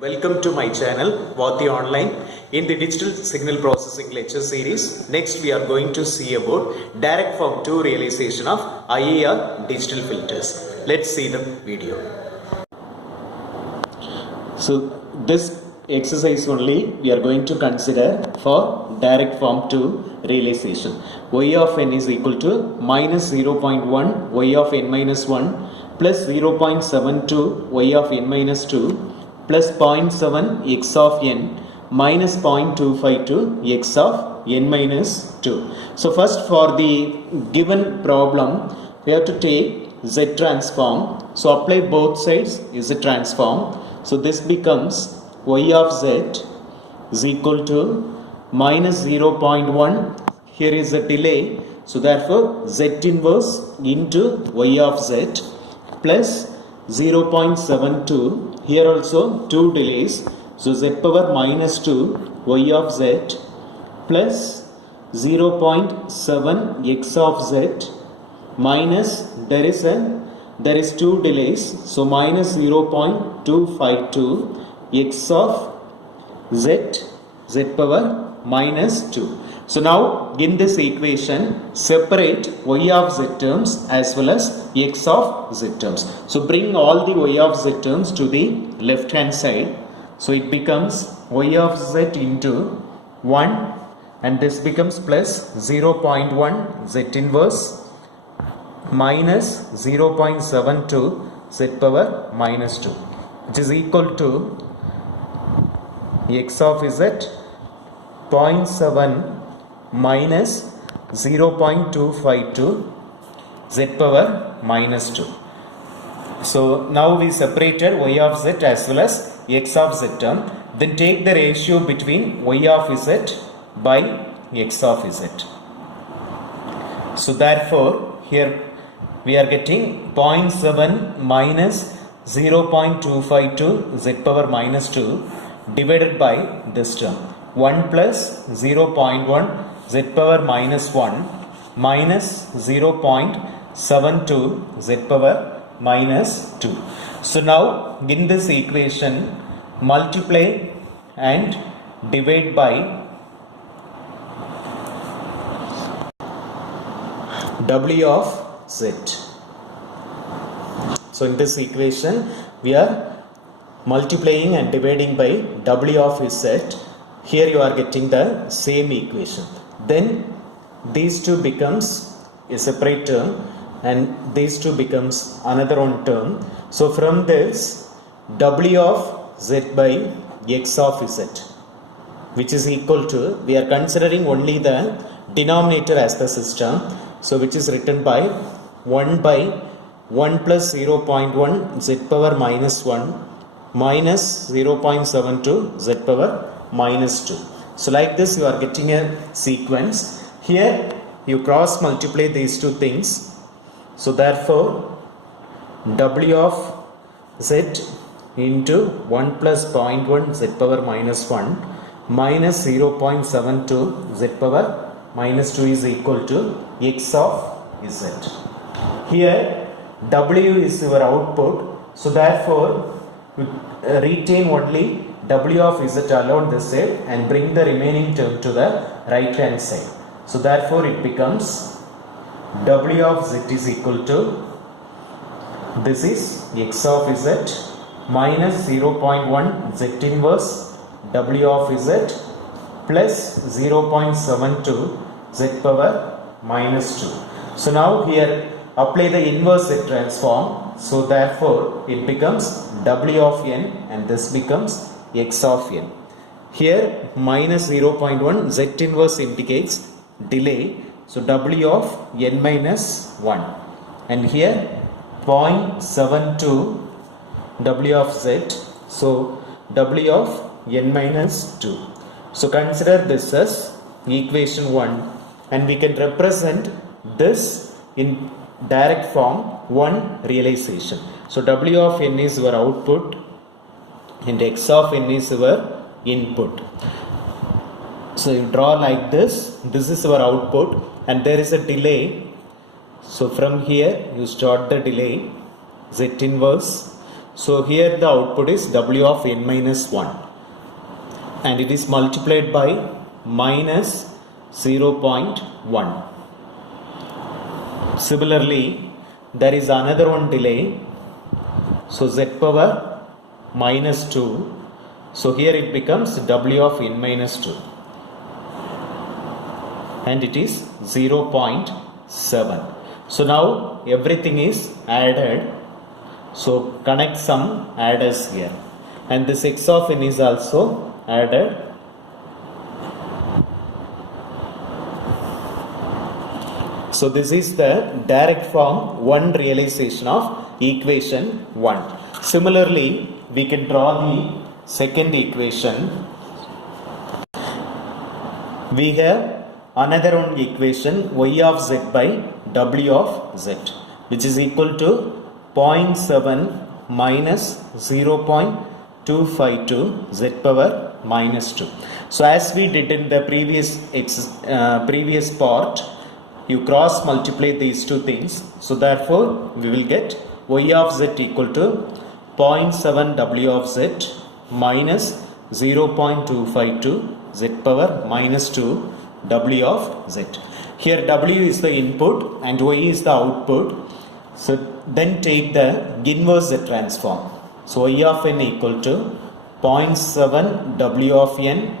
Welcome to my channel Vati Online. In the digital signal processing lecture series, next we are going to see about direct form 2 realization of IAR digital filters. Let's see the video. So this exercise only we are going to consider for direct form 2 realization. Y of n is equal to minus 0.1 y of n minus 1 plus 0.72 y of n minus 2 plus 0.7 x of n minus 0.252 x of n minus 2. So first, for the given problem we have to take Z transform. So apply both sides is a transform. So this becomes y of z is equal to minus 0.1. Here is a delay. So therefore z inverse into y of z plus 0.72. Here also two delays. So z power minus 2 y of z plus 0.7 x of z minus there is two delays. So minus 0.252 x of z power minus 2. So now in this equation separate y of z terms as well as x of z terms. So bring all the y of z terms to the left hand side. So it becomes y of z into 1 and this becomes plus 0.1 z inverse minus 0.72 z power minus 2, which is equal to x of z 0.7 minus 0.252 z power minus 2. So now we separated y of z as well as x of z term. Then take the ratio between y of z by x of z. So therefore here we are getting 0.7 minus 0.252 z power minus 2 divided by this term 1 plus 0.1 z power minus 1 minus 0.72 z power minus 2. So now in this equation multiply and divide by W of z. So in this equation we are multiplying and dividing by W of z. Here you are getting the same equation. Then these two becomes a separate term and these two becomes another one term. So from this W of z by x of z, which is equal to, we are considering only the denominator as the system. So which is written by 1 by 1 plus 0.1 z power minus 1 minus 0.72 z power minus 2. So like this you are getting a sequence. Here you cross multiply these two things. So therefore W of z into 1 plus 0.1 z power minus 1 minus 0.72 z power minus 2 is equal to x of z. Here W is your output. So therefore retain only W of z alone this side and bring the remaining term to the right hand side. So therefore it becomes W of z is equal to, this is x of z minus 0.1 z inverse W of z plus 0.72 z power minus 2. So now here apply the inverse z transform. So therefore it becomes W of n and this becomes x of n. Here minus 0.1 z inverse indicates delay. So W of n minus 1 and here 0.72 W of z. So W of n minus 2. So consider this as equation 1 and we can represent this in direct form 1 realization. So W of n is your output and x of n is your input. So you draw like this. This is your output and there is a delay. So from here you start the delay z inverse So here the output is W of n minus 1 and it is multiplied by minus 0.1. Similarly, there is another one delay. So z power minus 2. So here it becomes W of n minus 2 and it is 0.7. So now everything is added. So connect some adders here and this x of n is also added. So this is the direct form 1 realization of equation 1. Similarly, we can draw the second equation. We have another one equation y of z by w of z, which is equal to 0.7 minus 0.252 z power minus 2. So as we did in the previous part, you cross multiply these two things. So therefore we will get y of z equal to 0.7 w of z minus 0.252 z power minus 2 w of z. Here w is the input and y is the output. So then take the inverse z transform. So y of n equal to 0.7 w of n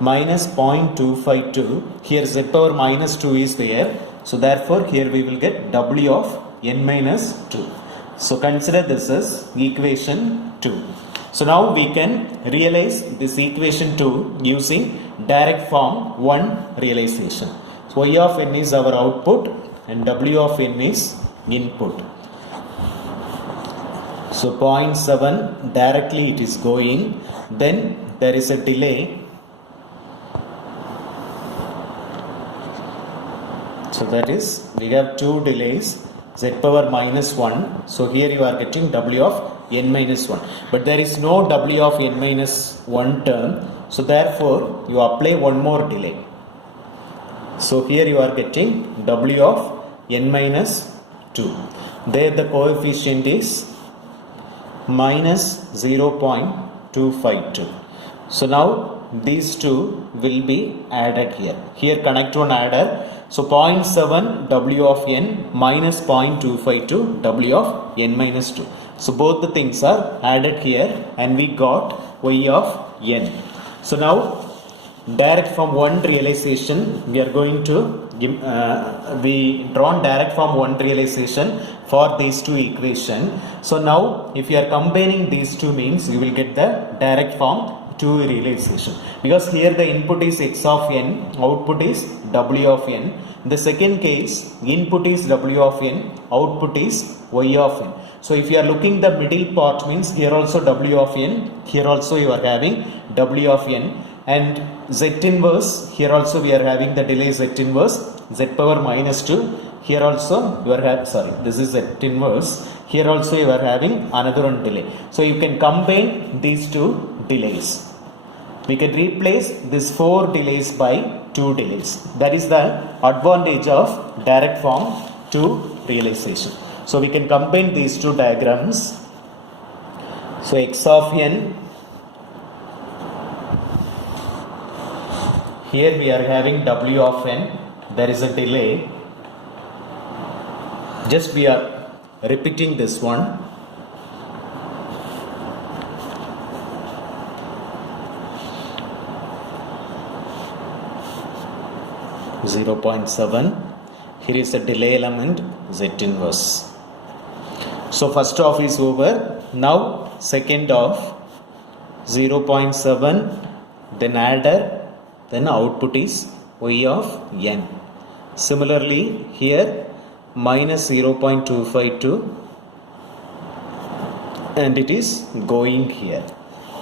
minus 0.252. Here z power minus 2 is there. So therefore here we will get w of n minus 2. So consider this as equation 2. So now we can realize this equation 2 using direct form 1 realization. So y of n is our output and w of n is input. So 0.7 directly it is going. Then there is a delay. So that is, we have two delays, z power minus 1. So here you are getting w of n minus 1. But there is no w of n minus 1 term. So therefore, you apply one more delay. So here you are getting w of n minus 2. There the coefficient is minus 0.252. So now these two will be added here. Here connect one adder. So 0.7 w of n minus 0.252 w of n minus 2. So both the things are added here and we got y of n. So now direct form 1 realization we are going to give, we drawn direct form 1 realization for these two equation. So now if you are combining these two means you will get the direct form 2 realization, because here the input is x of n, output is w of n. In the second case, input is w of n, output is y of n. So if you are looking the middle part means here also w of n, here also you are having w of n, and z inverse, here also we are having the delay z inverse, z power minus 2, here also you are having, sorry, this is z inverse, here also you are having another one delay. So you can combine these two delays. We can replace this 4 delays by 2 delays. That is the advantage of direct form 2 realization. So we can combine these two diagrams. So x of n, here we are having w of n, there is a delay. Just we are repeating this one. (0.7). Here is a delay element z inverse. So first half is over. Now second half 0.7, then adder, then output is y of n. Similarly here minus 0.252 and it is going here.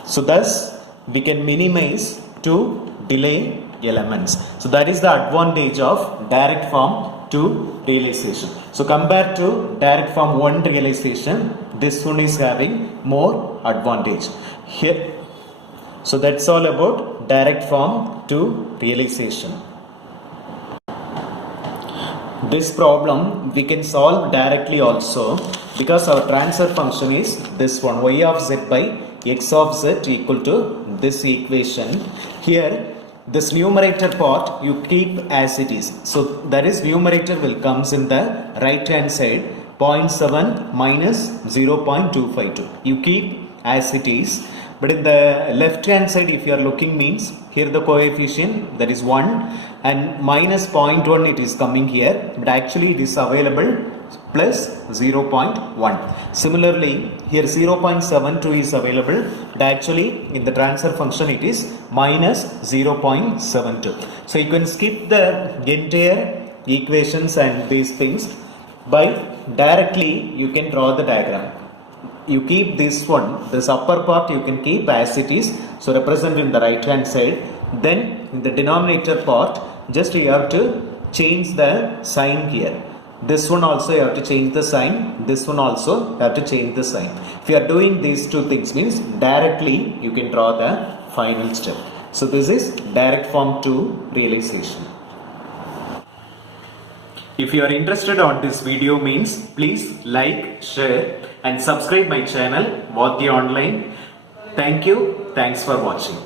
So thus we can minimize two delay elements. So that is the advantage of direct form 2 realization. So compared to direct form 1 realization, this one is having more advantage here. So that's all about direct form 2 realization. This problem we can solve directly also, because our transfer function is this one, y of z by x of z equal to this equation. Here this numerator part you keep as it is, so that is numerator will comes in the right hand side, 0.7 minus 0.252 you keep as it is. But in the left hand side, if you are looking, means here the coefficient that is 1 and minus 0.1 it is coming here, but actually it is available plus 0.1. Similarly here 0.72 is available, but actually in the transfer function it is minus 0.72. So you can skip the entire equations and these things. By directly you can draw the diagram. You keep this one, this upper part you can keep as it is, so represent in the right hand side. Then in the denominator part, just you have to change the sign here. This one also you have to change the sign, this one also you have to change the sign. If you are doing these two things, means directly you can draw the final step. So this is direct form 2 realization. If you are interested on this video, means please like, share and subscribe my channel Vaadhya Online. Thank you. Thanks for watching.